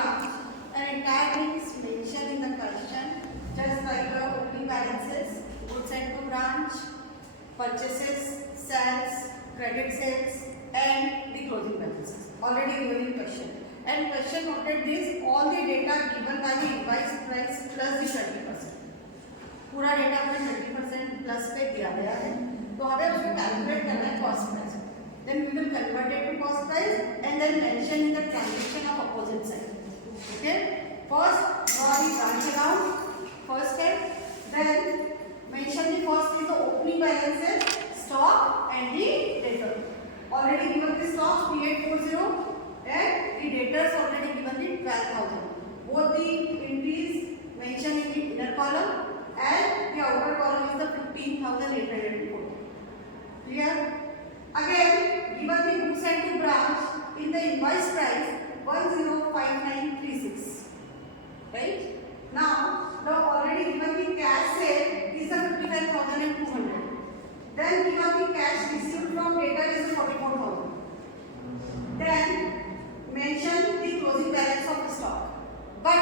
branch, an entire thing is mentioned in the question, just like the opening balances, goods sent to branch, purchases, sales, credit sales, and the closing balances. Already given in question. And question noted this, all the data given by the invoice price plus the 30%. पूरा data हमें 30% plus पे दिया गया है, तो हमें उसको calculate करना है cost price. Then we will convert it to cost price and then mention in the transaction of opposite side. Okay. First, draw the branch account. First step. Then mention the first is the opening balances, stock and the debtor. Already given the stock 3840 and the debtors already given the 12,000. Both the entries mentioned in the inner column and the outer column is the 15,840. Clear? Again, given the goods sent to branch in the invoice price 105936. Right? Now, the already given the cash sale is the 55,200. Then given the cash received from debtor is the 44,000. Then mention the closing balance of the stock. But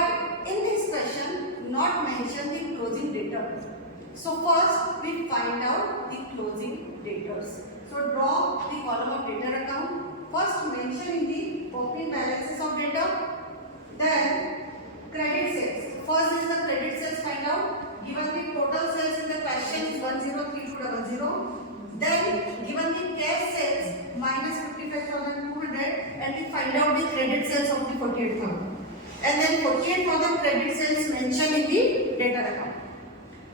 in this question, not mention the closing debtors. So first we find out the closing debtors. So draw the column of debtor account. First mention in the opening balances of debtor. Then credit sales. First is the credit sales find out. Given the total sales in the question is 103200. Then given the cash sales minus 55,200 and we find out the credit sales of the 48,000. And then 48,000 credit sales mentioned in the debtor account.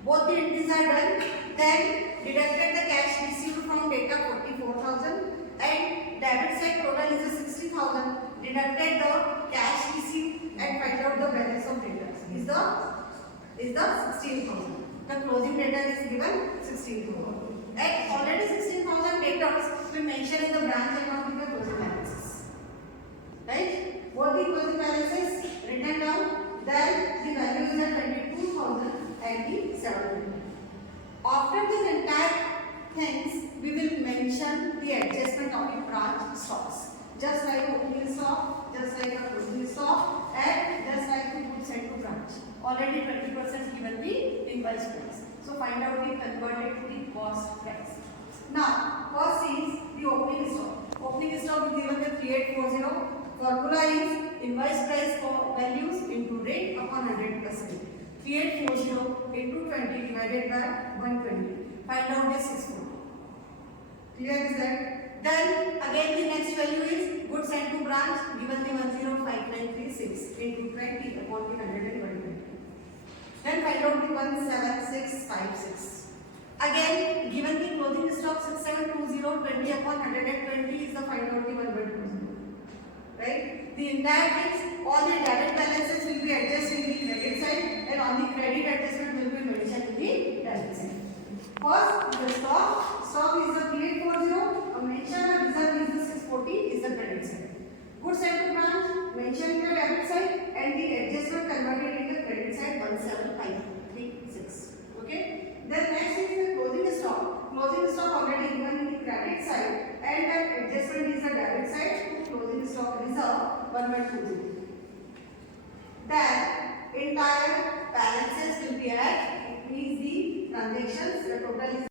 Both the entries are done. Then deducted the cash received from debtor 44,000 and debit side total is 60,000. Deducted the cash received and find out the balance of debtors is the 16,000. The closing debtor is given 16,000. And already 16,000 debtors we mention in the branch account in the closing balances. Right? Both the closing balances written down. Then the value is at 22,000 and the 700. After this entire things, we will mention the adjustment of the branch stocks. Just like opening stock, just like a closing stock, and just like the goods sent to branch. Already 20% given the invoice price. So find out the converted to the cost price. Now, first is the opening stock. Opening stock is given with 3840. Formula is invoice price for values into rate upon 100%. 3840 into 20 divided by 120. Find out the 640. Clear is that? Then again the next value is goods sent to branch given the 105936 into 20 upon the 120. Then find out the 17656. Again given the closing stock 6720 20 upon 120 is the find out the 120. Right? The entire things, all the debit balances will be adjusted in the credit side and on the credit adjustment will be mentioned in the debit side. First, the stock. Stock is the 3840. A mention of reserve is the 640 is the credit side. Goods sent to branch mentioned in the debit side and the adjustment converted in the credit side 17536. Okay. Then next is the closing stock. Closing stock already given in the credit side and that adjustment is the debit side. Closing stock reserve 1120. Then entire balances will be at increase the transactions. The total is